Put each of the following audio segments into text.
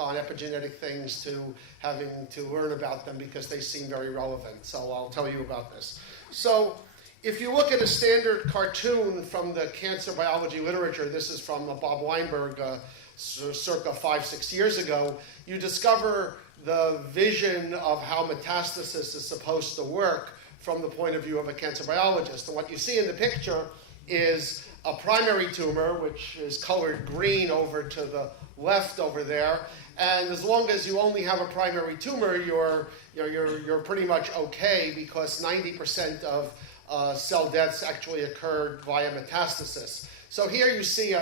on epigenetic things to having to learn about them because they seem very relevant. So I'll tell you about this. So if you look at a standard cartoon from the cancer biology literature, this is from Bob Weinberg circa 5-6 years ago, you discover the vision of how metastasis is supposed to work from the point of view of a cancer biologist. And what you see in the picture is a primary tumor, which is colored green over to the left over there. And as long as you only have a primary tumor, you're pretty much okay, because 90% of cell deaths actually occurred via metastasis. So here you see,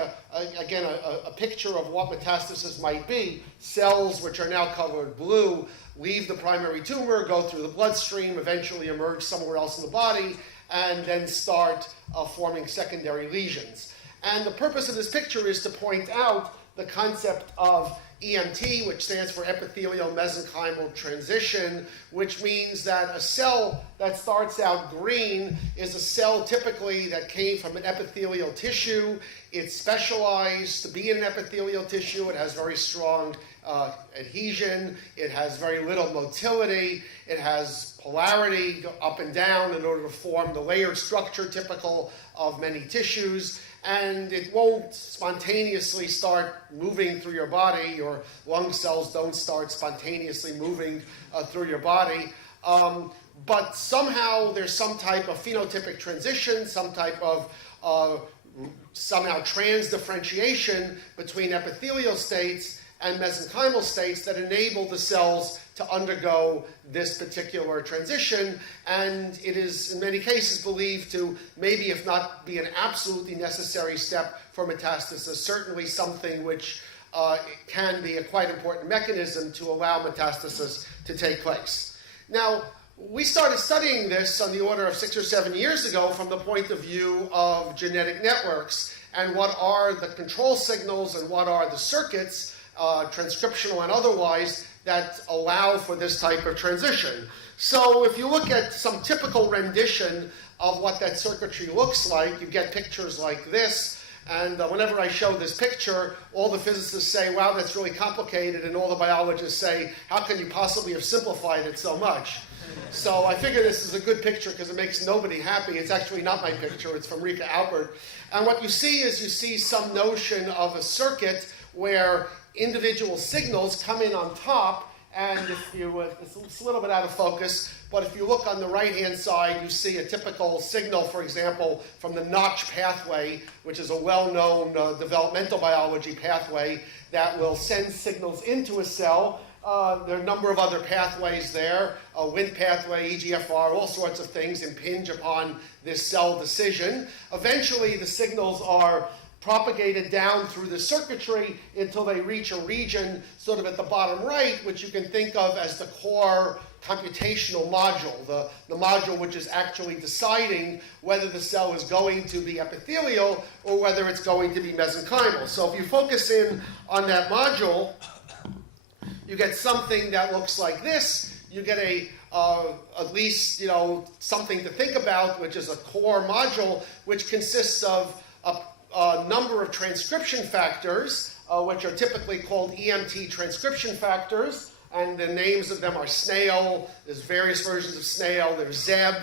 again, a picture of what metastasis might be. Cells, which are now colored blue, leave the primary tumor, go through the bloodstream, eventually emerge somewhere else in the body, and then start forming secondary lesions. And the purpose of this picture is to point out the concept of EMT, which stands for epithelial mesenchymal transition, which means that a cell that starts out green is a cell typically that came from an epithelial tissue. It's specialized to be in an epithelial tissue. It has very strong adhesion. It has very little motility. It has polarity up and down in order to form the layered structure typical of many tissues. And it won't spontaneously start moving through your body. Your lung cells don't start spontaneously moving through your body. But somehow there's some type of phenotypic transition, some type of somehow transdifferentiation between epithelial states and mesenchymal states that enable the cells to undergo this particular transition, and it is in many cases believed to maybe, if not be an absolutely necessary step for metastasis, certainly something which can be a quite important mechanism to allow metastasis to take place. Now, we started studying this on the order of 6 or 7 years ago from the point of view of genetic networks, and what are the control signals and what are the circuits, transcriptional and otherwise, that allow for this type of transition. So if you look at some typical rendition of what that circuitry looks like, you get pictures like this. And whenever I show this picture, all the physicists say, wow, that's really complicated. And all the biologists say, how can you possibly have simplified it so much? So I figure this is a good picture because it makes nobody happy. It's actually not my picture. It's from Rika Albert. And what you see is you see some notion of a circuit where individual signals come in on top, and if you, it's a little bit out of focus, but if you look on the right-hand side, you see a typical signal, for example, from the Notch pathway, which is a well-known developmental biology pathway that will send signals into a cell. There are a number of other pathways there, Wnt pathway, EGFR, all sorts of things impinge upon this cell decision. Eventually, the signals are propagated down through the circuitry until they reach a region sort of at the bottom right, which you can think of as the core computational module, the module which is actually deciding whether the cell is going to be epithelial or whether it's going to be mesenchymal. So if you focus in on that module, you get something that looks like this. You get at least something to think about, which is a core module, which consists of a number of transcription factors, which are typically called EMT transcription factors, and the names of them are snail. There's various versions of snail. There's Zeb,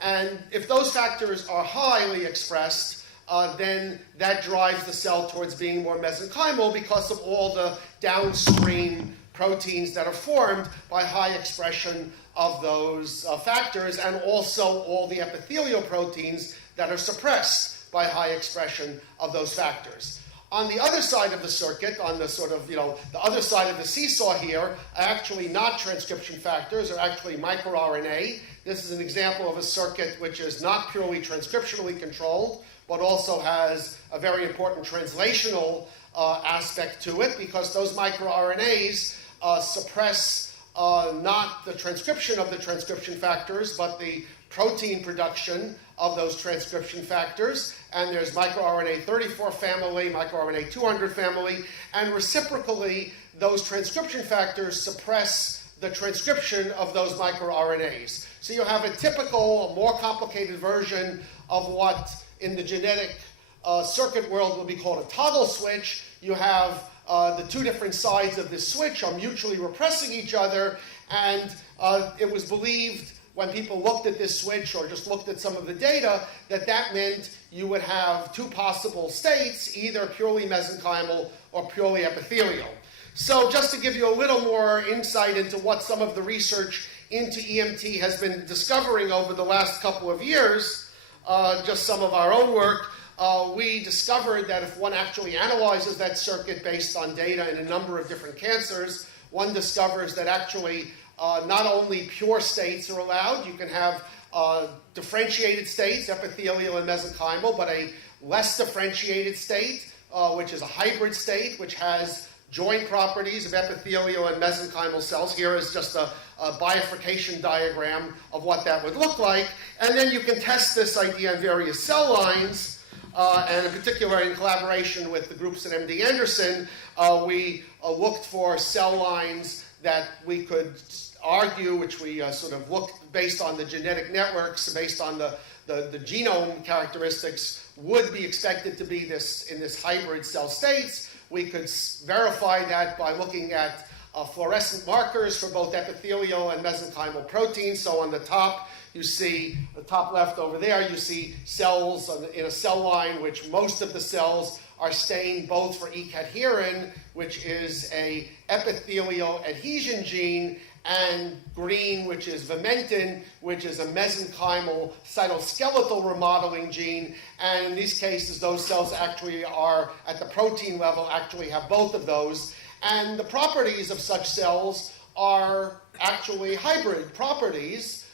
and if those factors are highly expressed, then that drives the cell towards being more mesenchymal because of all the downstream proteins that are formed by high expression of those factors, and also all the epithelial proteins that are suppressed by high expression of those factors. On the other side of the circuit, on the sort of, the other side of the seesaw here, are actually not transcription factors, are actually microRNA. This is an example of a circuit which is not purely transcriptionally controlled, but also has a very important translational aspect to it, because those microRNAs suppress not the transcription of the transcription factors, but the protein production of those transcription factors. And there's microRNA 34 family, microRNA 200 family, and reciprocally, those transcription factors suppress the transcription of those microRNAs. So you have a typical, more complicated version of what in the genetic circuit world would be called a toggle switch. You have the two different sides of this switch are mutually repressing each other, and it was believed when people looked at this switch or just looked at some of the data that that meant you would have two possible states, either purely mesenchymal or purely epithelial. So just to give you a little more insight into what some of the research into EMT has been discovering over the last couple of years, just some of our own work, we discovered that if one actually analyzes that circuit based on data in a number of different cancers, one discovers that actually not only pure states are allowed, you can have differentiated states, epithelial and mesenchymal, but a less differentiated state, which is a hybrid state, which has joint properties of epithelial and mesenchymal cells. Here is just a bifurcation diagram of what that would look like. And then you can test this idea on various cell lines, and in particular in collaboration with the groups at MD Anderson, we looked for cell lines that we could argue, which we sort of looked based on the genetic networks, based on the genome characteristics, would be expected to be in this hybrid cell states. We could verify that by looking at fluorescent markers for both epithelial and mesenchymal proteins. So on the top, you see, the top left over there, you see cells in a cell line, which most of the cells are stained both for E-cadherin, which is a epithelial adhesion gene, and green, which is vimentin, which is a mesenchymal cytoskeletal remodeling gene. And in these cases, those cells actually are, at the protein level, actually have both of those. And the properties of such cells are actually hybrid properties.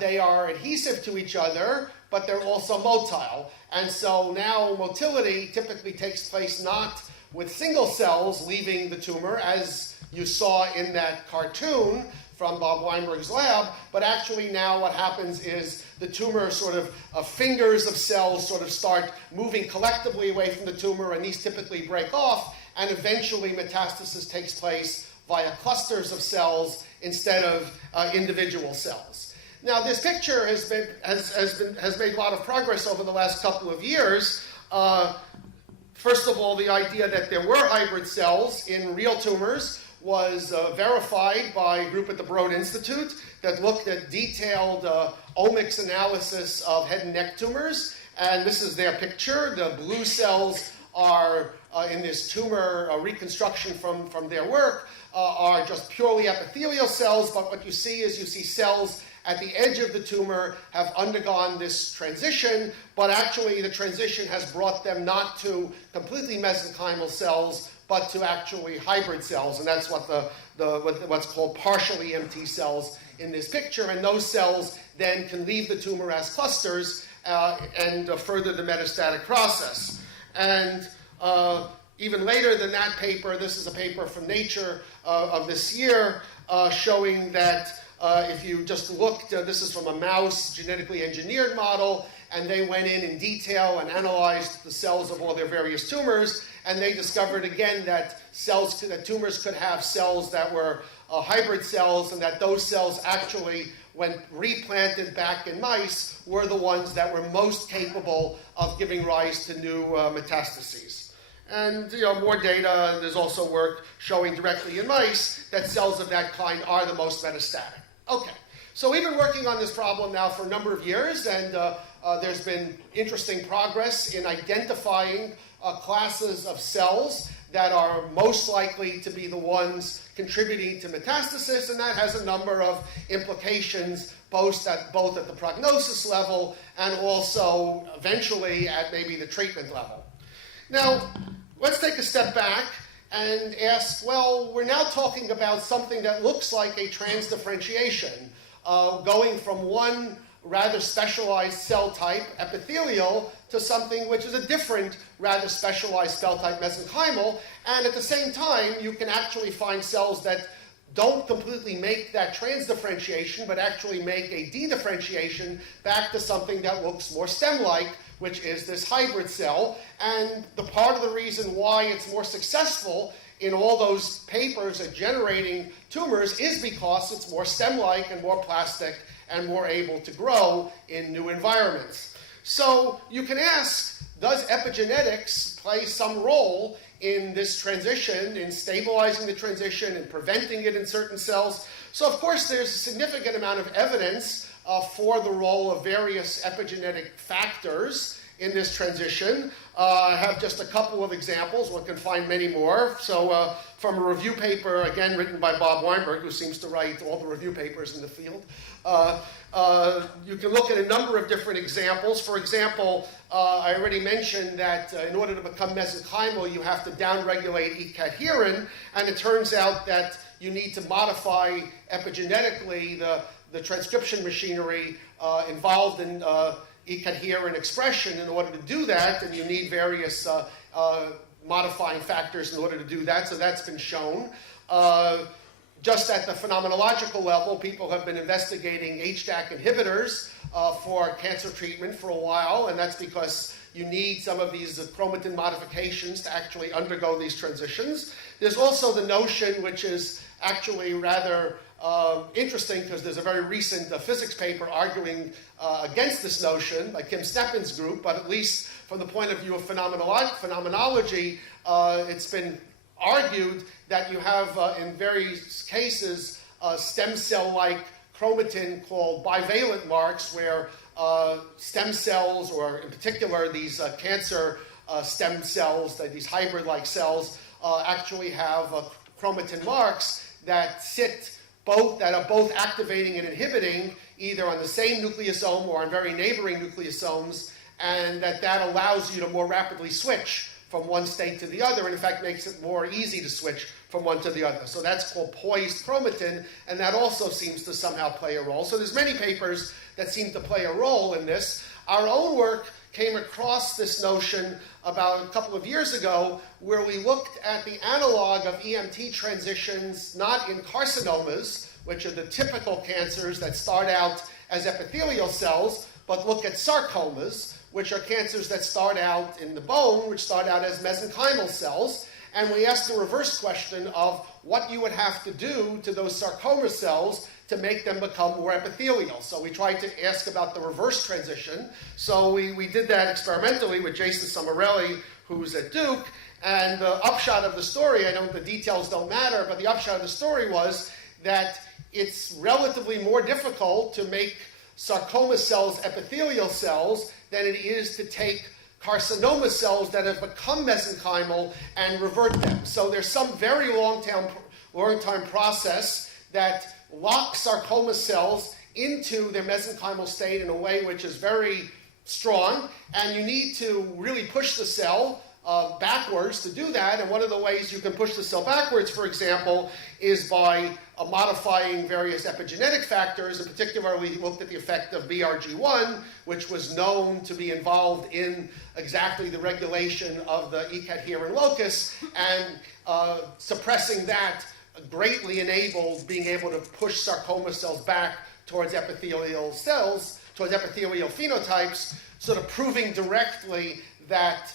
They are adhesive to each other, but they're also motile. And so now motility typically takes place not with single cells leaving the tumor, as you saw in that cartoon from Bob Weinberg's lab, but actually now what happens is the tumor sort of fingers of cells sort of start moving collectively away from the tumor, and these typically break off, and eventually metastasis takes place via clusters of cells instead of individual cells. Now, this picture has made a lot of progress over the last couple of years. First of all, the idea that there were hybrid cells in real tumors was verified by a group at the Broad Institute that looked at detailed omics analysis of head and neck tumors. And this is their picture. The blue cells are in this tumor reconstruction from their work are just purely epithelial cells, but what you see is you see cells at the edge of the tumor have undergone this transition, but actually the transition has brought them not to completely mesenchymal cells, but to actually hybrid cells, and that's what what's called partially EMT cells in this picture. And those cells then can leave the tumor as clusters and further the metastatic process. And even later than that paper, this is a paper from Nature of this year, showing that if you just looked, this is from a mouse genetically engineered model, and they went in detail and analyzed the cells of all their various tumors, and they discovered again that tumors could have cells that were hybrid cells, and that those cells actually, when replanted back in mice, were the ones that were most capable of giving rise to new metastases. And more data, there's also work showing directly in mice that cells of that kind are the most metastatic. Okay, so we've been working on this problem now for a number of years, and there's been interesting progress in identifying classes of cells that are most likely to be the ones contributing to metastasis, and that has a number of implications both at the prognosis level and also eventually at maybe the treatment level. Now, let's take a step back and ask, well, we're now talking about something that looks like a transdifferentiation, going from one rather specialized cell type, epithelial, to something which is a different, rather specialized cell type, mesenchymal, and at the same time, you can actually find cells that don't completely make that transdifferentiation, but actually make a dedifferentiation back to something that looks more stem-like, which is this hybrid cell. And the part of the reason why it's more successful in all those papers at generating tumors is because it's more stem-like and more plastic and more able to grow in new environments. So you can ask, does epigenetics play some role in this transition, in stabilizing the transition and preventing it in certain cells. So of course there's a significant amount of evidence for the role of various epigenetic factors in this transition. I have just a couple of examples. One can find many more. So from a review paper, again written by Bob Weinberg, who seems to write all the review papers in the field, you can look at a number of different examples. For example, I already mentioned that in order to become mesenchymal, you have to downregulate E-cadherin, and it turns out that you need to modify epigenetically the transcription machinery involved in E-cadherin expression in order to do that, and you need various modifying factors in order to do that, so that's been shown. Just at the phenomenological level, people have been investigating HDAC inhibitors for cancer treatment for a while, and that's because you need some of these chromatin modifications to actually undergo these transitions. There's also the notion, which is actually rather interesting, because there's a very recent physics paper arguing against this notion by Kim Snepin's group, but at least from the point of view of phenomenology, it's been argued that you have, in various cases, stem cell-like chromatin called bivalent marks, where stem cells, or in particular these cancer stem cells, these hybrid-like cells, actually have chromatin marks that are both activating and inhibiting either on the same nucleosome or on very neighboring nucleosomes, and that allows you to more rapidly switch from one state to the other, and in fact makes it more easy to switch from one to the other. So that's called poised chromatin, and that also seems to somehow play a role. So there's many papers that seem to play a role in this. Our own work came across this notion about a couple of years ago, where we looked at the analog of EMT transitions, not in carcinomas, which are the typical cancers that start out as epithelial cells, but look at sarcomas, which are cancers that start out in the bone, which start out as mesenchymal cells. And we asked the reverse question of what you would have to do to those sarcoma cells to make them become more epithelial. So we tried to ask about the reverse transition. So we did that experimentally with Jason Somarelli, who's at Duke. And the upshot of the story, I know the details don't matter, but the upshot of the story was that it's relatively more difficult to make sarcoma cells epithelial cells than it is to take carcinoma cells that have become mesenchymal and revert them. So there's some very long-term process that locks sarcoma cells into their mesenchymal state in a way which is very strong, and you need to really push the cell backwards to do that. And one of the ways you can push the cell backwards, for example, is by modifying various epigenetic factors. In particular, we looked at the effect of BRG1, which was known to be involved in exactly the regulation of the E-cadherin locus, and suppressing that greatly enabled being able to push sarcoma cells back towards epithelial cells, towards epithelial phenotypes, sort of proving directly that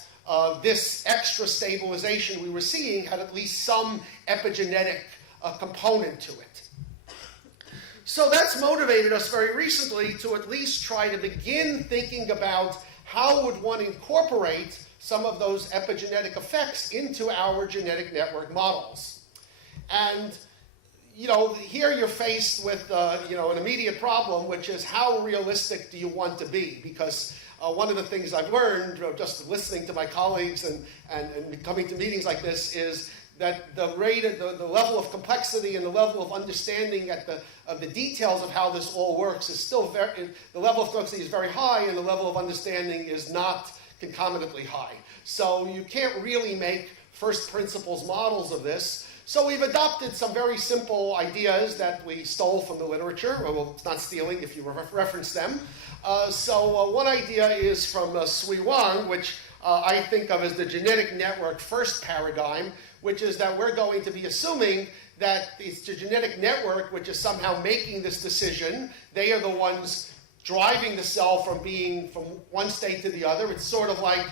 this extra stabilization we were seeing had at least some epigenetic component to it. So that's motivated us very recently to at least try to begin thinking about how would one incorporate some of those epigenetic effects into our genetic network models. And here you're faced with an immediate problem, which is how realistic do you want to be? Because one of the things I've learned just listening to my colleagues and coming to meetings like this is that the level of complexity and the level of understanding of the details of how this all works is still the level of complexity is very high, and the level of understanding is not concomitantly high. So you can't really make first principles models of this. So we've adopted some very simple ideas that we stole from the literature. Well, it's not stealing if you reference them. So one idea is from Sui Wang, which I think of as the genetic network first paradigm, which is that we're going to be assuming that it's the genetic network which is somehow making this decision. They are the ones driving the cell from being from one state to the other. It's sort of like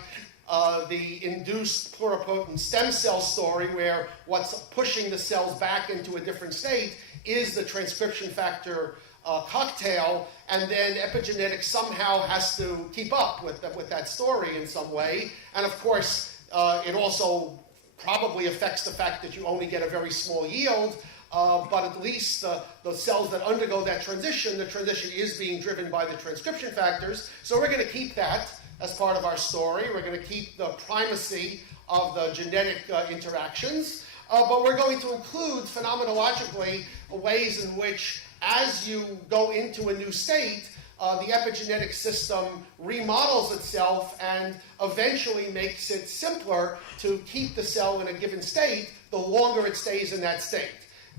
the induced pluripotent stem cell story, where what's pushing the cells back into a different state is the transcription factor cocktail, and then epigenetics somehow has to keep up with that story in some way. And of course, it also probably affects the fact that you only get a very small yield, but at least the cells that undergo that transition, the transition is being driven by the transcription factors. So we're going to keep that as part of our story. We're going to keep the primacy of the genetic interactions, but we're going to include phenomenologically ways in which, as you go into a new state, the epigenetic system remodels itself and eventually makes it simpler to keep the cell in a given state the longer it stays in that state.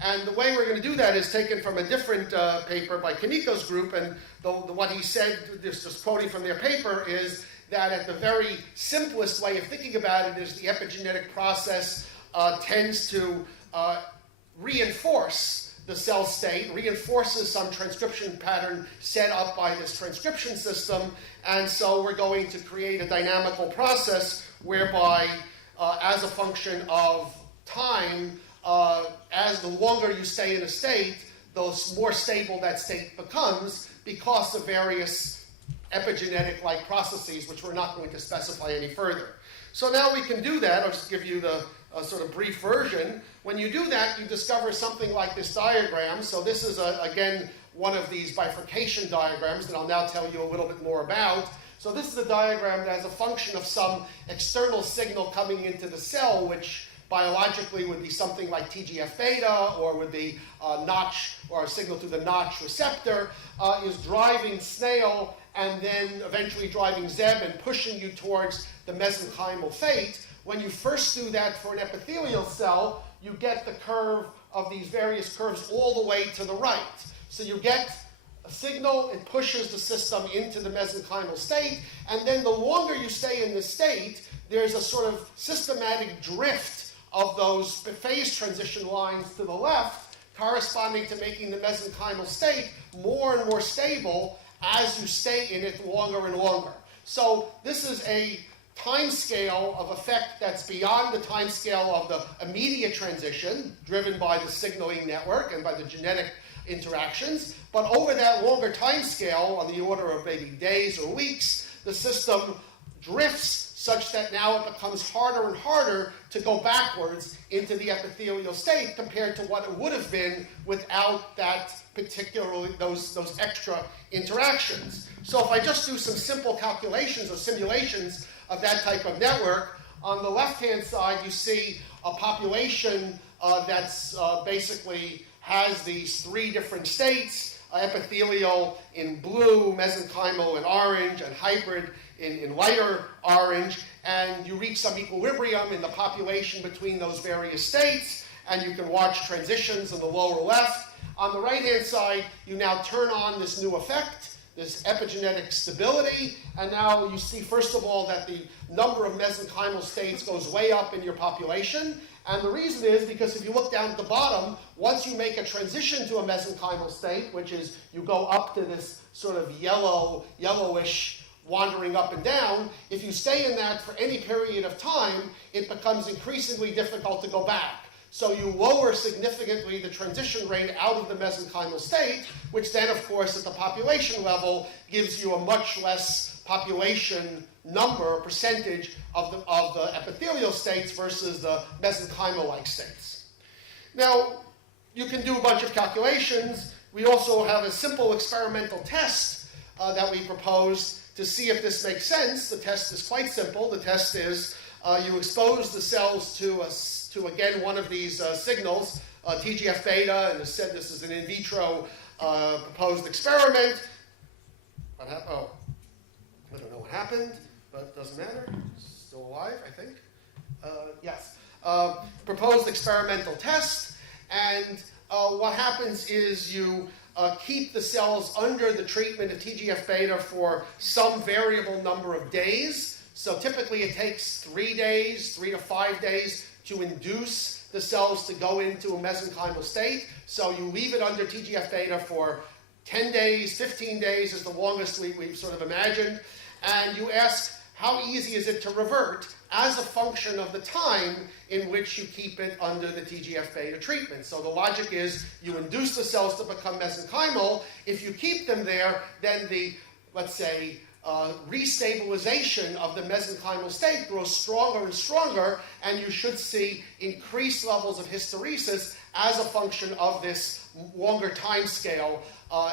And the way we're going to do that is taken from a different paper by Kaniko's group, and what he said, just quoting from their paper, is that at the very simplest way of thinking about it is the epigenetic process tends to reinforce the cell state, reinforces some transcription pattern set up by this transcription system, and so we're going to create a dynamical process whereby, as a function of time, as the longer you stay in a state, the more stable that state becomes because of various epigenetic-like processes, which we're not going to specify any further. So now we can do that. I'll just give you the sort of brief version. When you do that, you discover something like this diagram. So this is, again, one of these bifurcation diagrams that I'll now tell you a little bit more about. So this is a diagram that has a function of some external signal coming into the cell, which biologically would be something like TGF-beta, or would be a notch, or a signal through the notch receptor, is driving snail and then eventually driving Zeb and pushing you towards the mesenchymal fate. When you first do that for an epithelial cell, you get the curve of these various curves all the way to the right. So you get a signal, it pushes the system into the mesenchymal state, and then the longer you stay in this state, there's a sort of systematic drift of those phase transition lines to the left, corresponding to making the mesenchymal state more and more stable as you stay in it longer and longer. So this is a time scale of effect that's beyond the time scale of the immediate transition, driven by the signaling network and by the genetic interactions. But over that longer time scale, on the order of maybe days or weeks, the system drifts such that now it becomes harder and harder to go backwards into the epithelial state compared to what it would have been without that particularly those extra interactions. So if I just do some simple calculations or simulations of that type of network, on the left-hand side you see a population that's basically has these three different states, epithelial in blue, mesenchymal in orange, and hybrid in lighter orange, and you reach some equilibrium in the population between those various states, and you can watch transitions in the lower left. On the right-hand side, you now turn on this new effect, this epigenetic stability, and now you see, first of all, that the number of mesenchymal states goes way up in your population. And the reason is because if you look down at the bottom, once you make a transition to a mesenchymal state, which is you go up to this sort of yellowish wandering up and down, if you stay in that for any period of time, it becomes increasingly difficult to go back. So you lower significantly the transition rate out of the mesenchymal state, which then, of course, at the population level, gives you a much less population number, percentage of the epithelial states versus the mesenchymal-like states. Now, you can do a bunch of calculations. We also have a simple experimental test that we proposed to see if this makes sense. The test is quite simple. The test is you expose the cells to again, one of these signals, TGF-beta, and as said, this is an in vitro proposed experiment. What happened? Oh, I don't know what happened, but it doesn't matter. Still alive, I think. Yes. Proposed experimental test, and what happens is you keep the cells under the treatment of TGF-beta for some variable number of days. So typically it takes 3 days, 3 to 5 days, to induce the cells to go into a mesenchymal state. So you leave it under TGF-beta for 10 days, 15 days is the longest we've sort of imagined. And you ask, how easy is it to revert as a function of the time in which you keep it under the TGF-beta treatment? So the logic is you induce the cells to become mesenchymal. If you keep them there, then the, let's say, restabilization of the mesenchymal state grows stronger and stronger, and you should see increased levels of hysteresis as a function of this longer time scale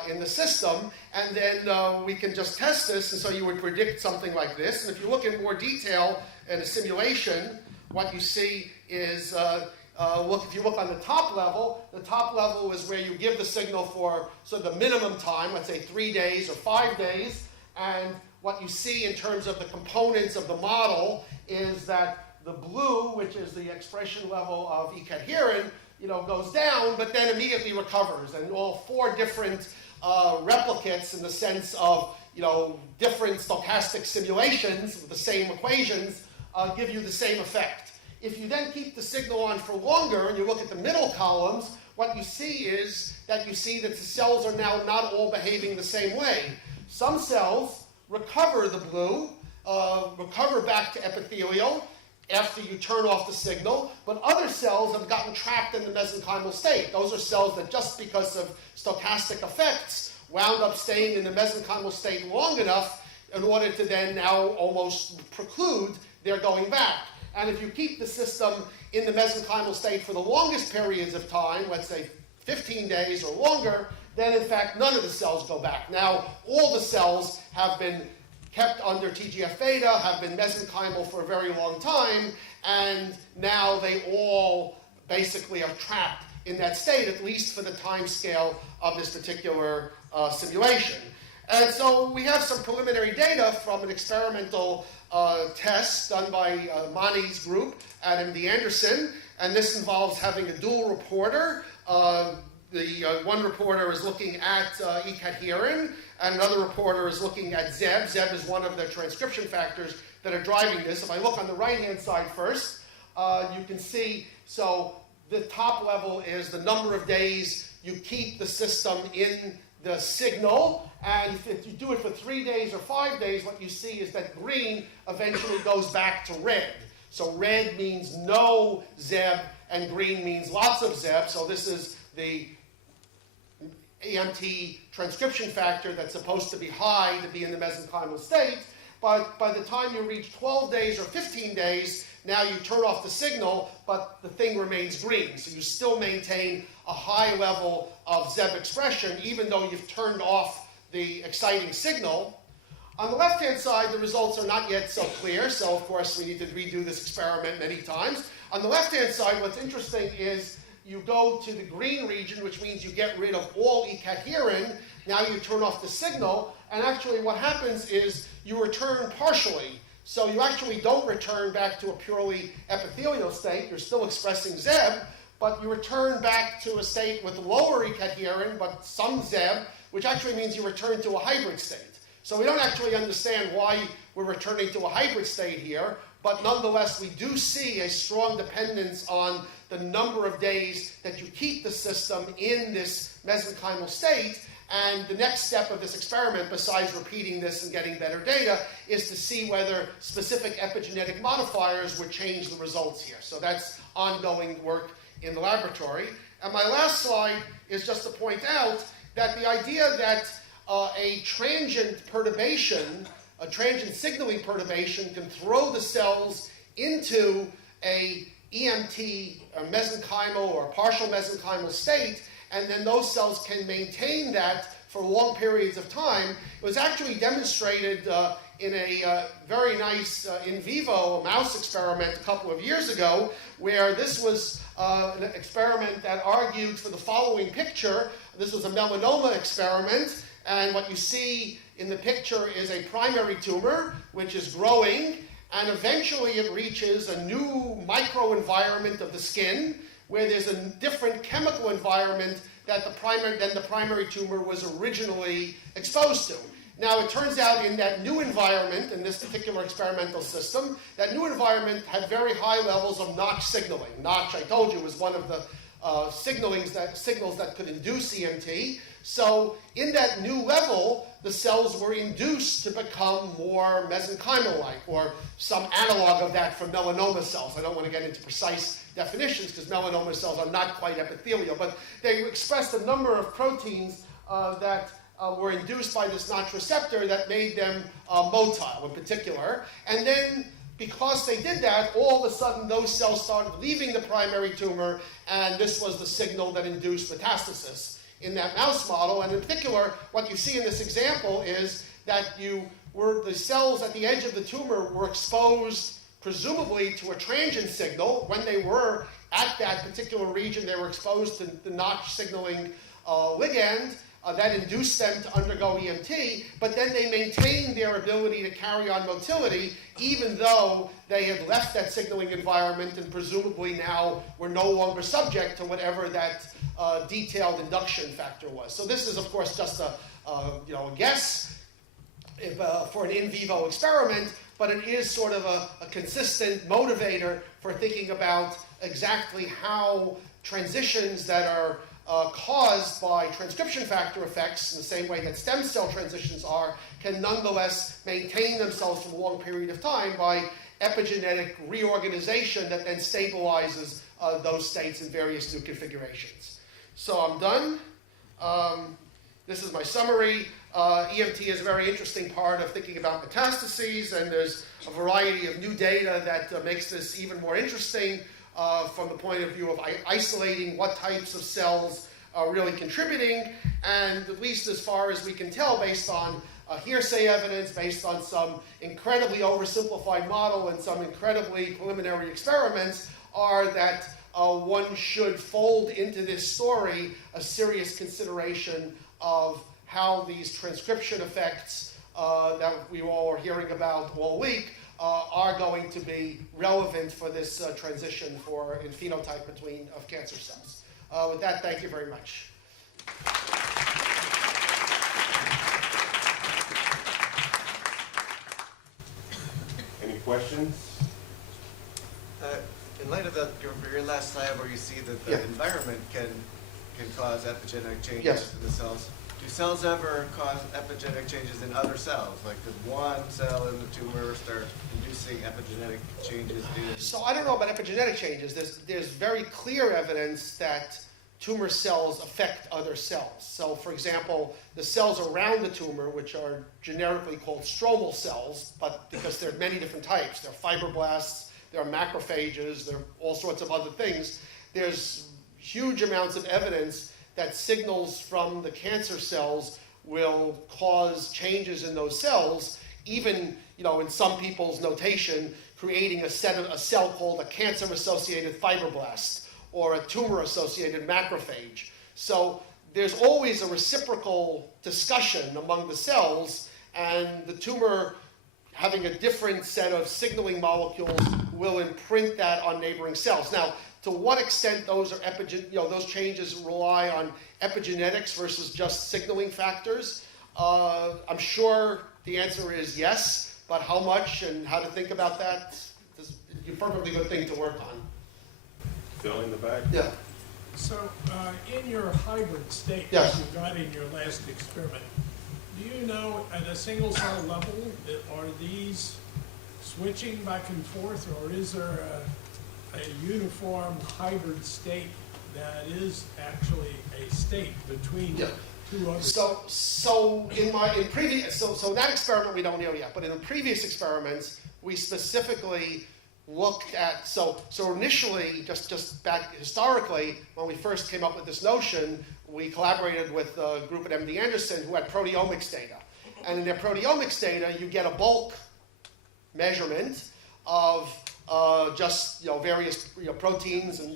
in the system. And then we can just test this, and so you would predict something like this. And if you look in more detail in a simulation, what you see is, if you look on the top level is where you give the signal for the minimum time, let's say 3 days or 5 days, and what you see in terms of the components of the model is that the blue, which is the expression level of E-cadherin, goes down, but then immediately recovers. And all 4 different replicates in the sense of, different stochastic simulations with the same equations give you the same effect. If you then keep the signal on for longer and you look at the middle columns, what you see is that the cells are now not all behaving the same way. Some cells recover the blue, recover back to epithelial after you turn off the signal, but other cells have gotten trapped in the mesenchymal state. Those are cells that just because of stochastic effects wound up staying in the mesenchymal state long enough in order to then now almost preclude their going back. And if you keep the system in the mesenchymal state for the longest periods of time, let's say 15 days or longer, then in fact none of the cells go back. Now all the cells have been kept under TGF-beta, have been mesenchymal for a very long time, and now they all basically are trapped in that state, at least for the time scale of this particular simulation. And so we have some preliminary data from an experimental test done by Mani's group at MD Anderson, and this involves having a dual reporter. The one reporter is looking at E-cadherin, and another reporter is looking at ZEB. ZEB is one of the transcription factors that are driving this. If I look on the right-hand side first, you can see, so the top level is the number of days you keep the system in the signal, and if you do it for 3 days or 5 days, what you see is that green eventually goes back to red. So red means no ZEB, and green means lots of ZEB, so this is the AMT transcription factor that's supposed to be high to be in the mesenchymal state, but by the time you reach 12 days or 15 days, now you turn off the signal, but the thing remains green. So you still maintain a high level of ZEB expression, even though you've turned off the exciting signal. On the left-hand side, the results are not yet so clear, so of course we need to redo this experiment many times. On the left-hand side, what's interesting is you go to the green region, which means you get rid of all E-cadherin. Now you turn off the signal, and actually what happens is you return partially. So you actually don't return back to a purely epithelial state. You're still expressing ZEB, but you return back to a state with lower E-cadherin, but some ZEB, which actually means you return to a hybrid state. So we don't actually understand why we're returning to a hybrid state here, but nonetheless we do see a strong dependence on the number of days that you keep the system in this mesenchymal state. And the next step of this experiment, besides repeating this and getting better data, is to see whether specific epigenetic modifiers would change the results here. So that's ongoing work in the laboratory. And my last slide is just to point out that the idea that a transient perturbation, a transient signaling perturbation, can throw the cells into a EMT, a mesenchymal or partial mesenchymal state, and then those cells can maintain that for long periods of time. It was actually demonstrated in a very nice in vivo mouse experiment a couple of years ago, where this was an experiment that argued for the following picture. This was a melanoma experiment, and what you see in the picture is a primary tumor, which is growing, and eventually it reaches a new microenvironment of the skin, where there's a different chemical environment than the primary tumor was originally exposed to. Now, it turns out in that new environment, in this particular experimental system, that new environment had very high levels of Notch signaling. Notch, I told you, was one of the signals that could induce EMT. So in that new level, the cells were induced to become more mesenchymal-like, or some analog of that for melanoma cells. I don't want to get into precise definitions because melanoma cells are not quite epithelial, but they expressed a number of proteins that were induced by this Notch receptor that made them motile in particular. And then because they did that, all of a sudden those cells started leaving the primary tumor, and this was the signal that induced metastasis in that mouse model. And in particular, what you see in this example is that the cells at the edge of the tumor were exposed presumably to a transient signal. When they were at that particular region, they were exposed to the Notch signaling ligand that induced them to undergo EMT, but then they maintained their ability to carry on motility even though they had left that signaling environment and presumably now were no longer subject to whatever that detailed induction factor was. So this is, of course, just a guess for an in vivo experiment, but it is sort of a consistent motivator for thinking about exactly how transitions that are caused by transcription factor effects, in the same way that stem cell transitions are, can nonetheless maintain themselves for a long period of time by epigenetic reorganization that then stabilizes those states in various new configurations. So I'm done. This is my summary. EMT is a very interesting part of thinking about metastases, and there's a variety of new data that makes this even more interesting from the point of view of isolating what types of cells are really contributing, and at least as far as we can tell, based on hearsay evidence, based on some incredibly oversimplified model and some incredibly preliminary experiments, are that one should fold into this story a serious consideration of how these transcription effects that we all are hearing about all week are going to be relevant for this transition in phenotype of cancer cells. With that, thank you very much. Any questions? In light of your last slide where you see that the environment can cause epigenetic changes in the cells, do cells ever cause epigenetic changes in other cells? Like, does one cell in the tumor start inducing epigenetic changes in... So I don't know about epigenetic changes. There's very clear evidence that tumor cells affect other cells. So, for example, the cells around the tumor, which are generically called stromal cells, but because there are many different types, there are fibroblasts, there are macrophages, there are all sorts of other things, there's huge amounts of evidence that signals from the cancer cells will cause changes in those cells, even in some people's notation, creating a cell called a cancer-associated fibroblast or a tumor-associated macrophage. So there's always a reciprocal discussion among the cells, and the tumor having a different set of signaling molecules will imprint that on neighboring cells. Now, to what extent those are those changes rely on epigenetics versus just signaling factors? I'm sure the answer is yes, but how much and how to think about that is a perfectly good thing to work on. Fill in the back. Yeah. So, in your hybrid state Yes. that you got in your last experiment, do you know at a single cell level, are these switching back and forth, or is there a uniform hybrid state that is actually a state between two other? So in that experiment we don't know yet, but in the previous experiments we specifically looked at, so initially, just back historically, when we first came up with this notion, we collaborated with a group at MD Anderson who had proteomics data. And in their proteomics data, you get a bulk measurement of various various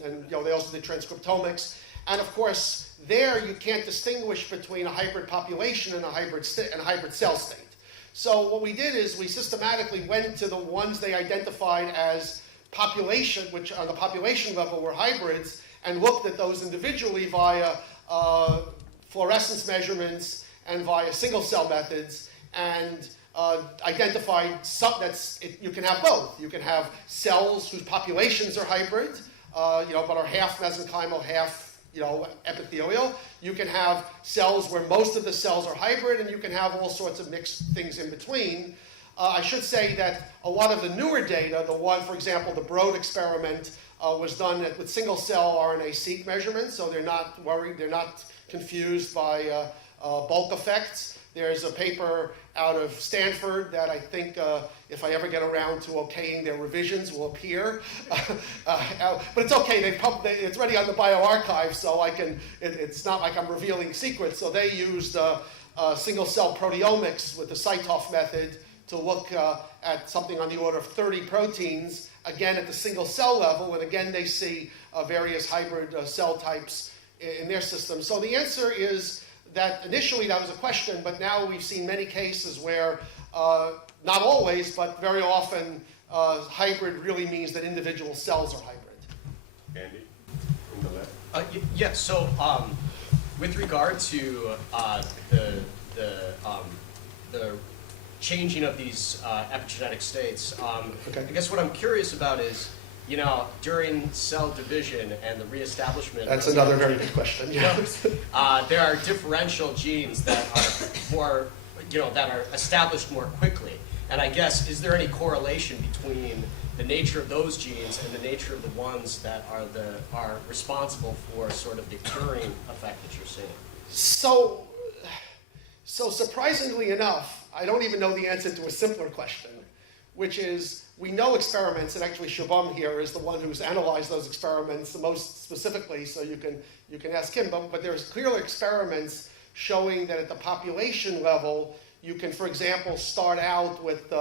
and they also did transcriptomics. And of course, there you can't distinguish between a hybrid population and a hybrid cell state. So what we did is we systematically went to the ones they identified as population, which on the population level were hybrids, and looked at those individually via fluorescence measurements and via single cell methods, and identified you can have both. You can have cells whose populations are hybrid, but are half mesenchymal, half epithelial. You can have cells where most of the cells are hybrid, and you can have all sorts of mixed things in between. I should say that a lot of the newer data, for example, the Broad experiment was done with single-cell RNA-seq measurements, so they're not worried, they're not confused by bulk effects. There's a paper out of Stanford that I think, if I ever get around to okaying their revisions, will appear. But it's okay, it's already on the bioarchive, so it's not like I'm revealing secrets. So they used single-cell proteomics with the Cytoff method to look at something on the order of 30 proteins, again at the single-cell level, and again they see various hybrid cell types in their system. So the answer is that initially that was a question, but now we've seen many cases where, not always, but very often, hybrid really means that individual cells are hybrid. Andy, from the left. Yeah, so with regard to the changing of these epigenetic states, Okay. I guess what I'm curious about is, during cell division and the reestablishment. That's another very good question. Yeah. There are differential genes that are more, that are established more quickly. And I guess, is there any correlation between the nature of those genes and the nature of the ones that are responsible for sort of the curing effect that you're seeing? So surprisingly enough, I don't even know the answer to a simpler question, which is, we know experiments, and actually Shabam here is the one who's analyzed those experiments the most specifically, so you can ask him, but there's clearly experiments showing that at the population level, you can, for example, start out with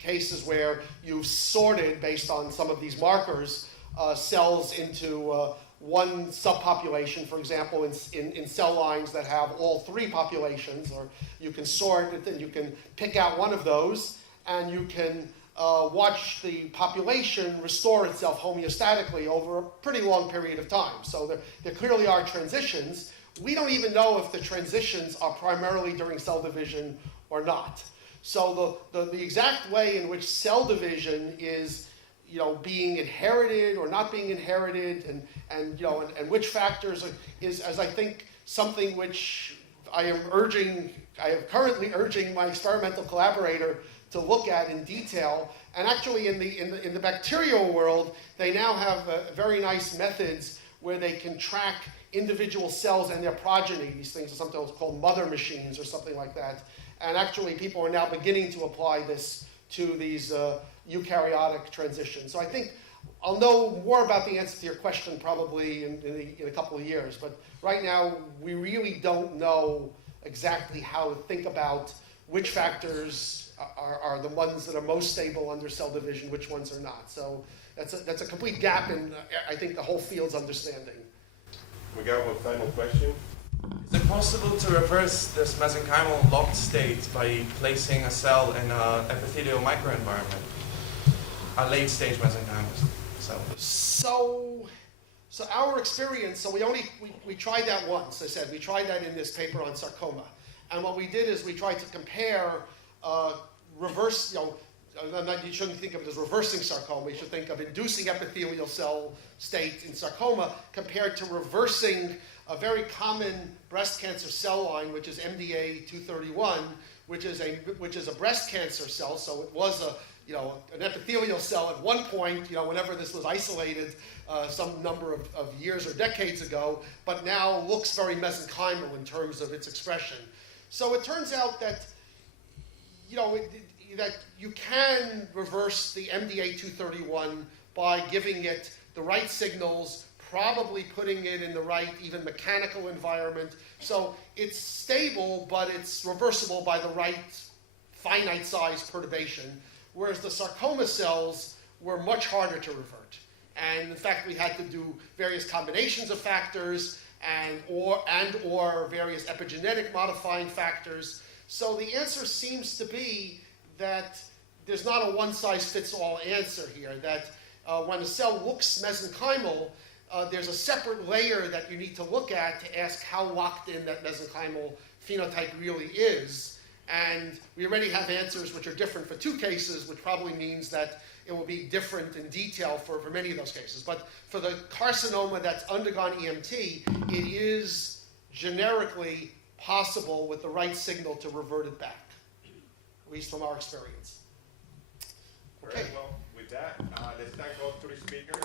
cases where you've sorted, based on some of these markers, cells into one subpopulation, for example, in cell lines that have all three populations, or you can sort it and you can pick out one of those, and you can watch the population restore itself homeostatically over a pretty long period of time. So there clearly are transitions. We don't even know if the transitions are primarily during cell division or not. So the exact way in which cell division is being inherited or not being inherited, and which factors is, as I think, something which I am currently urging my experimental collaborator to look at in detail. And actually in the bacterial world, they now have very nice methods where they can track individual cells and their progeny. These things are sometimes called mother machines or something like that. And actually people are now beginning to apply this to these eukaryotic transitions. So I think I'll know more about the answer to your question probably in a couple of years. But right now, we really don't know exactly how to think about which factors are the ones that are most stable under cell division, which ones are not. So that's a complete gap in, I think, the whole field's understanding. We got one final question. Is it possible to reverse this mesenchymal locked state by placing a cell in an epithelial microenvironment? A late stage mesenchymal cell. So our experience, so we tried that once. I said we tried that in this paper on sarcoma. And what we did is we tried to compare reverse, you shouldn't think of it as reversing sarcoma, you should think of inducing epithelial cell state in sarcoma compared to reversing a very common breast cancer cell line, which is MDA231, which is a breast cancer cell. So it was an epithelial cell at one point, whenever this was isolated some number of years or decades ago, but now looks very mesenchymal in terms of its expression. So it turns out that that you can reverse the MDA231 by giving it the right signals, probably putting it in the right even mechanical environment. So it's stable, but it's reversible by the right finite size perturbation, whereas the sarcoma cells were much harder to revert. And in fact, we had to do various combinations of factors and or various epigenetic modifying factors. So the answer seems to be that there's not a one-size-fits-all answer here, that when a cell looks mesenchymal, there's a separate layer that you need to look at to ask how locked in that mesenchymal phenotype really is. And we already have answers which are different for two cases, which probably means that it will be different in detail for many of those cases. But for the carcinoma that's undergone EMT, it is generically possible with the right signal to revert it back, at least from our experience. Okay. Well, with that, let's thank all three speakers.